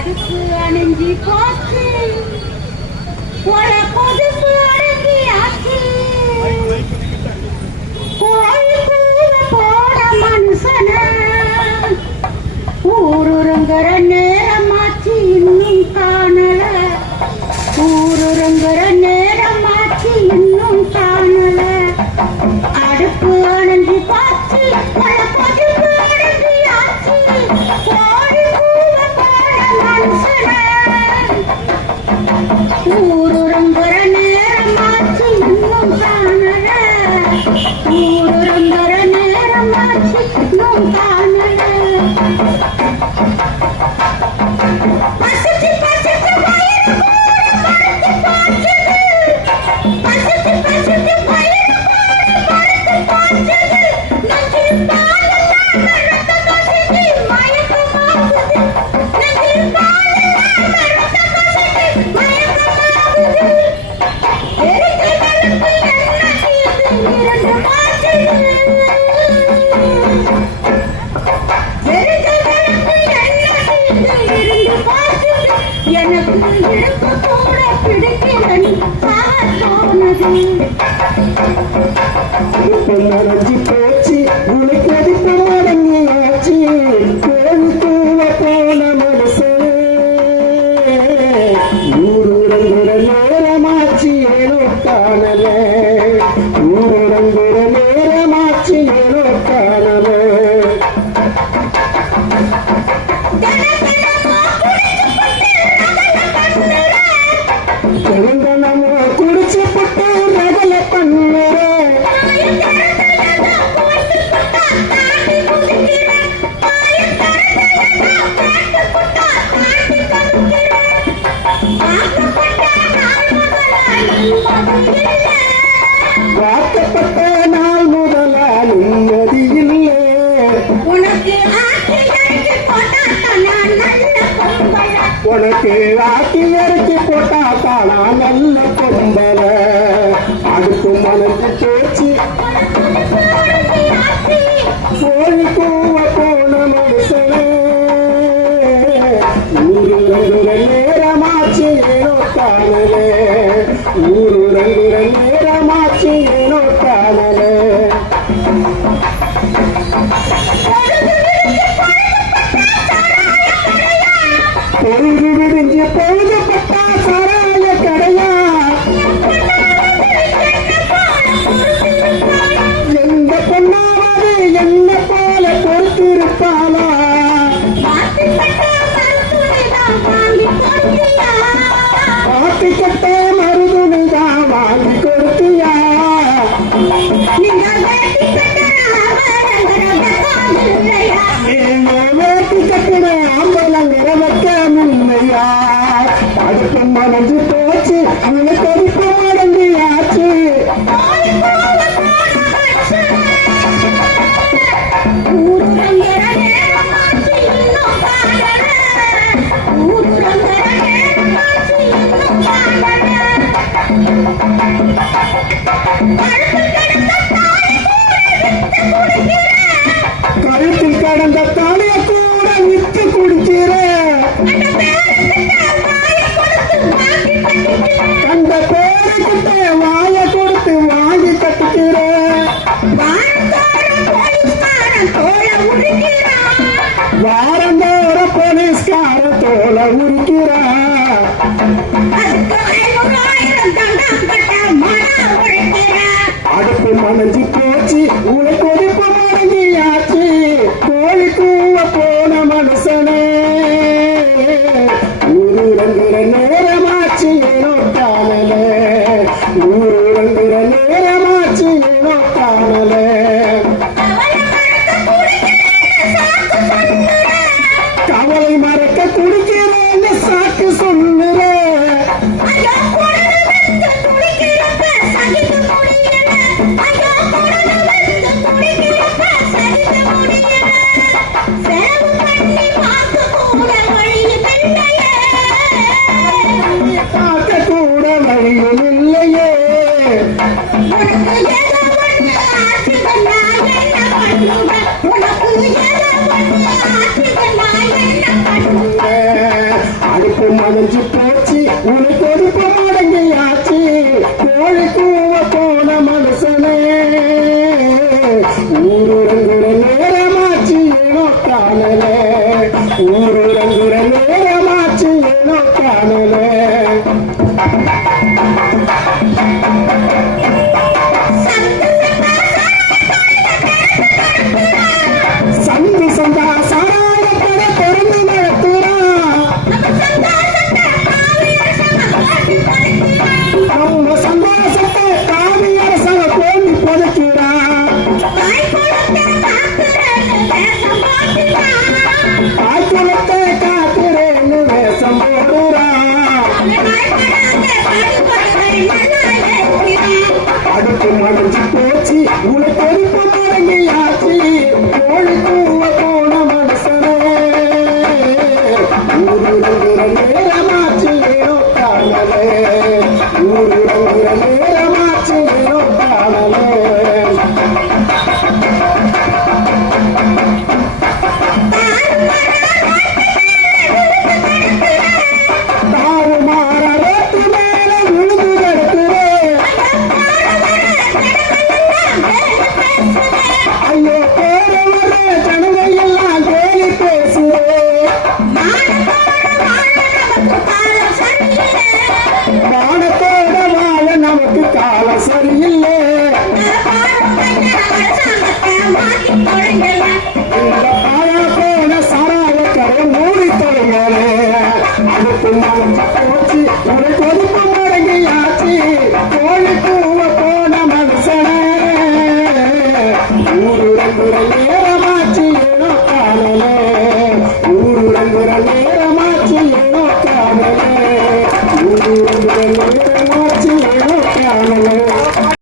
அடுப்பு அணிஞ்சி போச்சு, கொட கொதிப்பு அடங்கி ஆச்சு, கோழி கூவ போட மனுஷன ஊருங்கிற நேரமாச்சு இன்னும் காணல, ஊருங்கிற நேரமாச்சு இன்னும் காணல. அடுப்பு அணிஞ்சி போச்சு, கொட கொதிப்பு அடங்கி ஆச்சு, கோழி கூவ போட மனுஷன ஊருங்கிற நேரமாச்சு இன்னும் காணல, ஊருங்கிற நேரமாச்சு இன்னும் காணல. பசிச்சு பசிச்சு வயிறு கூட படுத்து போச்சுது, பசிச்சு பசிச்சு வயிறு கூட படுத்து போச்சுது, நெஞ்சில் பால் இல்லாம ரத்தம் கசிஞ்சு மயக்கமாகுது, நெஞ்சில் பால் இல்லாம ரத்தம் கசிஞ்சு மயக்கமாகுது. எரிக்கைகளுக்கு என்ன தீர்வு இரண்டு மாற்றுது, எரிக்கைகளுக்கு என்ன தீர்வு இருந்து பார்க்குது, எனக்கு இழுப்பு கூட பிடிக்கலன்னு சாக தோணுது. நனைஞ்சி போச்சு உனக்கு அடிப்பு மடங்கியாச்சு, கோழி கூவ போன மனசே ஊருங்கிற நேரமாச்சு ஏனோ காணல, ஊருங்கிற நேரமாச்சு ஏனோ காணல. தினந்தனமோ குடிச்சு போட்டு ரகல பண்ணுற, வாக்கப்பட்ட நாள் முதலா நிம்மதி இல்லை. உனக்கு ஆக்கி இறக்கி போட்டாத்தான் நான் நல்ல பொம்பளை, உனக்கு ஆக்கி இறக்கி போட்டா தானா நல்ல பொம்பல. அடுத்து மனசு போச்சு கோழி கூவ போன மனுஷனே ஊருங்கிற நேரமாச்சு ஏனோ காணலே, ஊருங்கிற நேரமாச்சு ஏனோ காணலே. பொழுது விடிஞ்சு பொழுதுபட்டா சாராய கடையா, எந்த பொண்ணாவது என்ன போல பொறுத்திருப்பாளா, பாட்டிக்கட்ட மருதுனிதான் வாங்கி கொடுத்தியா, நீங்க வேட்டி கட்டுற ஆம்பளங்கிற வைக்க முன்னையா. அடுப்பு மனஞ்சு போச்சு உனக்கு அடிப்பு மடங்கியாச்சு, கழுத்தில் கடந்த தாலிய கூட வித்து குடிக்கிற, கண்ட பேருக்கிட்ட வாய கொடுத்து வாங்கி கட்டிக்கிற, வாரந்தோற போலீஸ்கார தோலை உரிக்கிற.